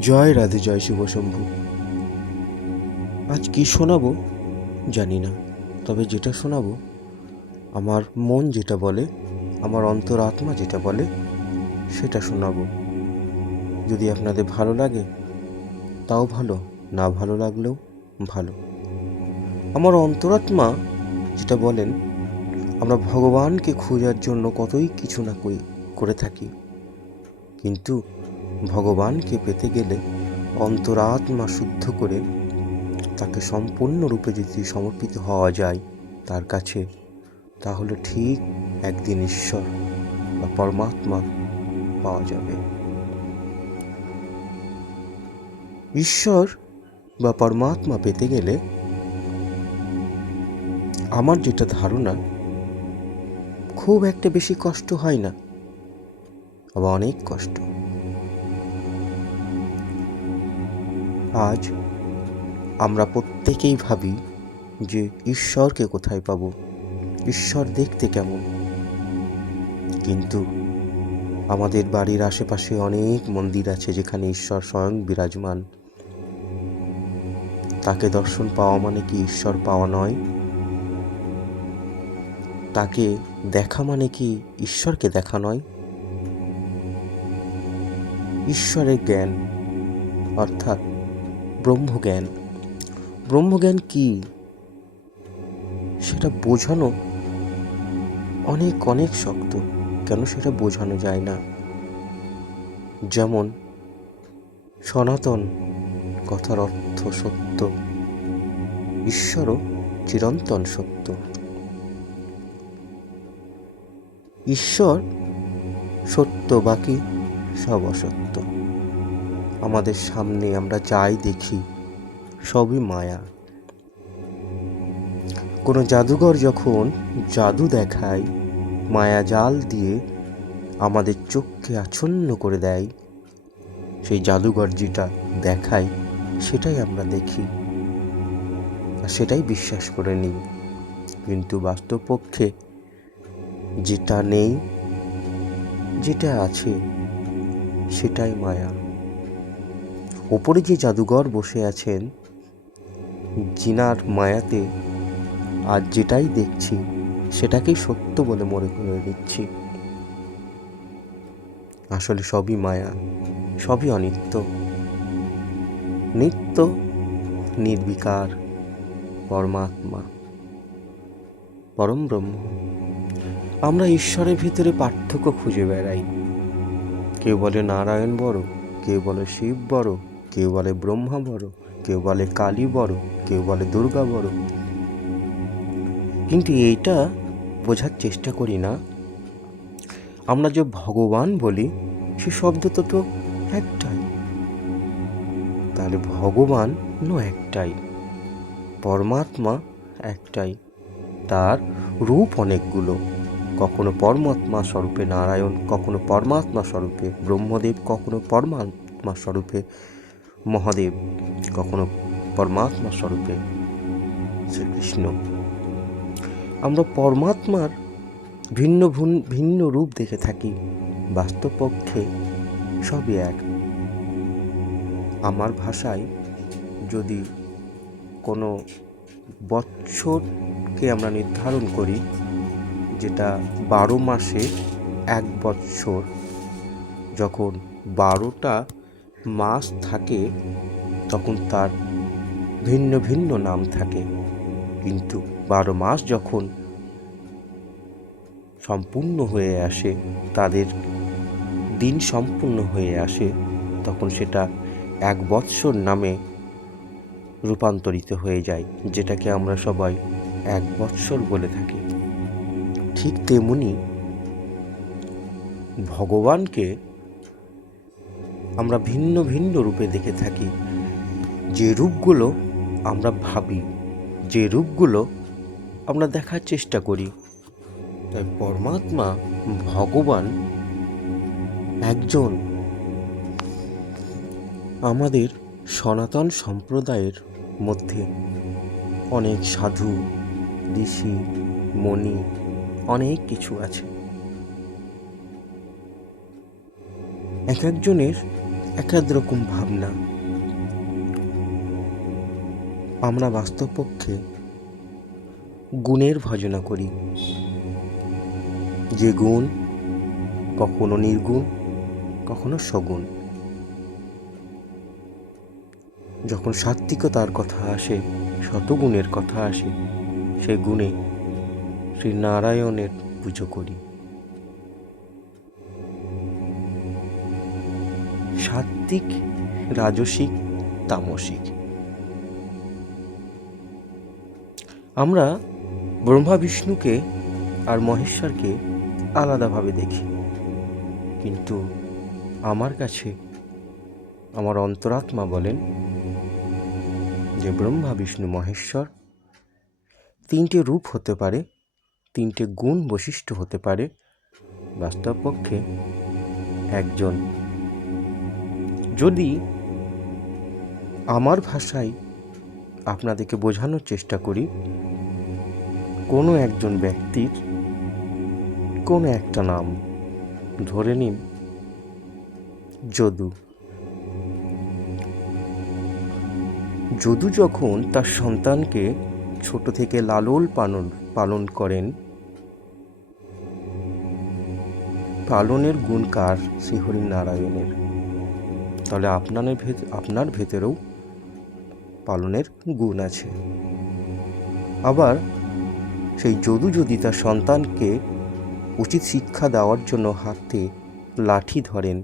জয় রাধে, জয় শিব শম্ভু। আজ কি শোনাবো? জানি না। তবে যেটা শোনাবো, আমার মন যেটা বলে, আমার অন্তরাত্মা যেটা বলে, সেটা শোনাবো। যদি আপনাদের ভালো লাগে, তাও ভালো, না ভালো লাগলেও ভালো। আমার অন্তরাত্মা যেটা বলেন, আমরা ভগবানকে খোঁজার জন্য কতই কিছু না কই করে থাকি। কিন্তু ভগবানকে পেতে গেলে অন্তরাত্মা শুদ্ধ করে তাকে সম্পূর্ণরূপে যদি সমর্পিত হওয়া যায় তার কাছে, তাহলে ঠিক একদিন ঈশ্বর বা পরমাত্মা পাওয়া যাবে। ঈশ্বর বা পরমাত্মা পেতে গেলে আমার যেটা ধারণা, খুব একটা বেশি কষ্ট হয় না, আবার অনেক কষ্ট। আজ আমরা প্রত্যেকেই ভাবি যে ঈশ্বরকে কোথায় পাব? ঈশ্বর দেখতে কেমন? কিন্তু আমাদের বাড়ির আশেপাশে অনেক মন্দির আছে যেখানে ঈশ্বর স্বয়ং বিরাজমান। তাকে দর্শন পাওয়া মানে কি ঈশ্বর পাওয়া নয়? তাকে দেখা মানে কি ঈশ্বরকে দেখা নয়? ঈশ্বরের জ্ঞান, অর্থাৎ ব্রহ্মজ্ঞান। ব্রহ্মজ্ঞান কি? সেটা বোঝানো অনেক অনেক শক্ত। কেন সেটা বোঝানো যায় না? যেমন, সনাতন কথার অর্থ সত্য। ঈশ্বরও চিরন্তন সত্য। ঈশ্বর সত্য, বাকি সব অসত্য। আমাদের সামনে আমরা যাই দেখি, সবই মায়া। কোনো জাদুঘর যখন জাদু দেখায়, মায়া জাল দিয়ে আমাদের চোখকে আচ্ছন্ন করে দেয়, সেই জাদুঘর যেটা দেখায়, সেটাই আমরা দেখি। আর সেটাই বিশ্বাস করে নিই। কিন্তু বাস্তবপক্ষে যেটা নেই, যেটা আছে, সেটাই মায়া। ওপরে যে জাদুঘর বসে আছেন, জিনার মায়াতে আর যেটাই দেখছি, সেটাকেই সত্য বলে মনে করে দিচ্ছি। আসলে সবই মায়া, সবই অনিত্য। নিত্য নির্বিকার পরমাত্মা পরম ব্রহ্ম আমরা ঈশ্বরের ভিতরে পার্থক্য খুঁজে বেড়াই। কেউ বলে নারায়ণ বড়, কেউ বলে শিব বড় কেউ বলে ব্রহ্মা বড়, কেউ বলে কালী বড়, কেউ বলে দুর্গা বড়। কিন্তু এইটা বোঝার চেষ্টা করি না। আমরা যে ভগবান বলি, সে শব্দ তো তো একটাই। তাহলে ভগবান নো একটাই, পরমাত্মা একটাই। তার রূপ অনেকগুলো, কখনো পরমাত্মা স্বরূপে নারায়ণ, কখনো পরমাত্মা স্বরূপে ব্রহ্মদেব, কখনো পরমাত্মা স্বরূপে মহাদেব, কখনো পরমাত্মা স্বরূপে শ্রীকৃষ্ণ। আমরা পরমাত্মার ভিন্ন ভিন- ভিন্ন রূপ দেখে থাকি বাস্তবপক্ষে সবই এক। আমার ভাষায় যদি কোনো বৎসরকে আমরা নির্ধারণ করি, যেটা বারো মাসে এক বৎসর, যখন বারোটা মাস থাকে, তখন তার ভিন্ন ভিন্ন নাম থাকে। কিন্তু বারো মাস যখন সম্পূর্ণ হয়ে আসে, তাদের দিন সম্পূর্ণ হয়ে আসে, তখন সেটা এক বৎসর নামে রূপান্তরিত হয়ে যায়, যেটাকে আমরা সবাই এক বৎসর বলে থাকি। ঠিক তেমনি ভগবানকে আমরা ভিন্ন ভিন্ন রূপে দেখে থাকি। যে রূপগুলো আমরা ভাবি, যে রূপগুলো আমরা দেখার চেষ্টা করি। তাই পরমাত্মা, ভগবান একজন। আমাদের সনাতন সম্প্রদায়ের মধ্যে অনেক সাধু, ঋষি মণি অনেক কিছু আছে। এক একজনের এক এক রকম ভাবনা। আমরা বাস্তব পক্ষে গুণের ভজনা করি। যে গুণ কখনো নির্গুণ, কখনো সগুণ। যখন সাত্বিকতার কথা আসে, শতগুণের কথা আসে, সে গুণে শ্রী নারায়ণের পুজো করি। সাত্বিক রাজসিক, তামসিক। আমরা ব্রহ্মা, বিষ্ণুকে আর মহেশ্বরকে আলাদাভাবে দেখি। কিন্তু আমার কাছে আমার অন্তরাত্মা বলেন যে ব্রহ্মা, বিষ্ণু, মহেশ্বর তিনটে রূপ হতে পারে, তিনটে গুণ বৈশিষ্ট্য হতে পারে। বাস্তব পক্ষে একজন যদি আমার ভাষায় আপনাদেরকে বোঝানোর চেষ্টা করি, কোনো একজন ব্যক্তির কোনো একটা নাম ধরে নিন, যদু। যদু যখন তার সন্তানকে ছোট থেকে লালন পালন পালন করেন, পালনের গুণ কার শ্রীহরি নারায়ণের তাহলে আপনার আপনার ভেতরেও পালনের গুণ আছে। আবার সেই যদু যদি তার সন্তানকে উচিত শিক্ষা দেওয়ার জন্য হাতে লাঠি ধরেন,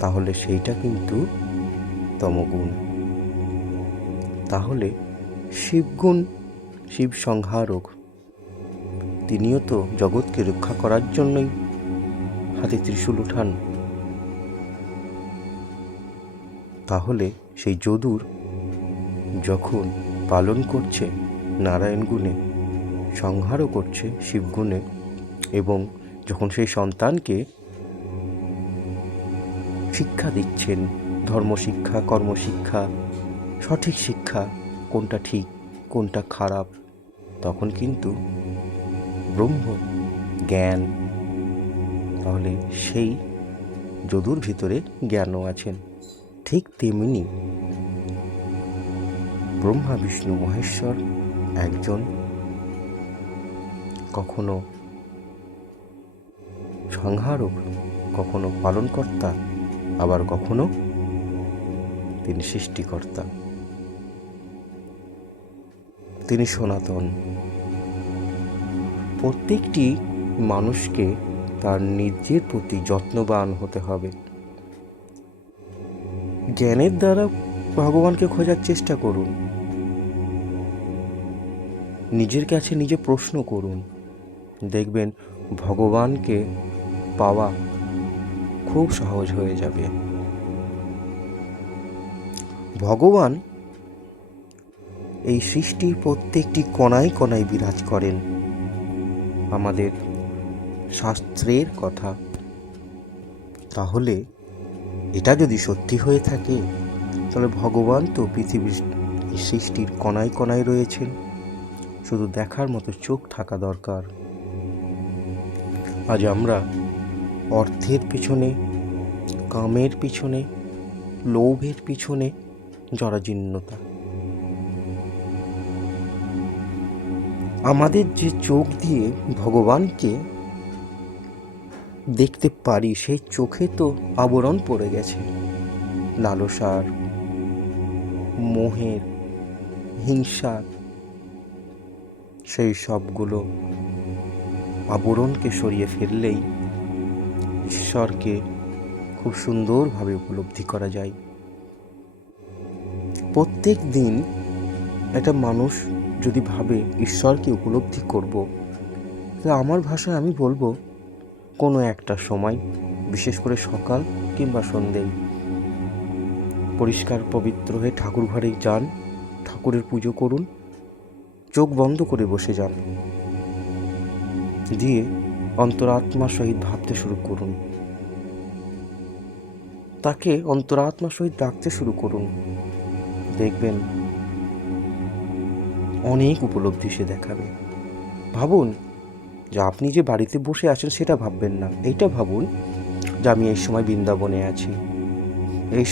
তাহলে সেইটা কিন্তু তমগুণ। তাহলে শিবগুণ, শিব সংহারক তিনিও তো জগৎকে রক্ষা করার জন্যই হাতে ত্রিশূল উঠান। তাহলে সেই যদুর যখন পালন করছে নারায়ণ গুণে, সংহারও করছে শিবগুণে এবং যখন সেই সন্তানকে শিক্ষা দিচ্ছেন, ধর্মশিক্ষা, কর্মশিক্ষা, সঠিক শিক্ষা, কোনটা ঠিক, কোনটা খারাপ, তখন কিন্তু ব্রহ্ম, জ্ঞান, তাহলে সেই যদুর ভিতরে জ্ঞানও আছেন। ঠিক তেমনি ব্রহ্মা, বিষ্ণু, মহেশ্বর একজন কখনো সংহারক, কখনো পালনকর্তা, আবার কখনো তিনি সৃষ্টিকর্তা। তিনি সনাতন। প্রত্যেকটি মানুষকে তার নিজের প্রতি যত্নবান হতে হবে। জ্ঞানের দ্বারা ভগবানকে খোঁজার চেষ্টা করুন। নিজের কাছে নিজে প্রশ্ন করুন। দেখবেন ভগবানকে পাওয়া খুব সহজ হয়ে যাবে। ভগবান এই সৃষ্টির প্রত্যেকটি কণায় কণায় বিরাজ করেন। আমাদের শাস্ত্রের কথা। তাহলে এটা যদি সত্যি হয়ে থাকে, তাহলে ভগবান তো পৃথিবীর সৃষ্টির কণায় কণায় রয়েছেন। শুধু দেখার মতো চোখ থাকা দরকার। আজ আমরা অর্থের পিছনে, কামের পিছনে, লোভের পিছনে জরাজীর্ণতা। আমাদের যে চোখ দিয়ে ভগবানকে দেখতে পারি, সেই চোখে তো আবরণ পড়ে গেছে। লালসার মোহের, হিংসার, সেই সবগুলো আবরণকে সরিয়ে ফেললেই ঈশ্বরকে খুব সুন্দরভাবে উপলব্ধি করা যায়। প্রত্যেক দিন একটা মানুষ যদি ভাবে, ঈশ্বরকে উপলব্ধি করব তাহলে আমার ভাষায় আমি বলব কোনো একটা সময়, বিশেষ করে সকাল কিংবা সন্ধেয় পরিষ্কার পবিত্র হয়ে ঠাকুর ঘরে যান, ঠাকুরের পুজো করুন, চোখ বন্ধ করে বসে যান। দিয়ে অন্তরাত্মার সহিত ভাবতে শুরু করুন। তাকে অন্তরাত্মার সহিত ডাকতে শুরু করুন। দেখবেন অনেক উপলব্ধি সে দেখাবে। ভাবুন যে আপনি যে বাড়িতে বসে আছেন সেটা ভাববেন না। এইটা ভাবুন যে আমি এই সময় বৃন্দাবনে আছি। এই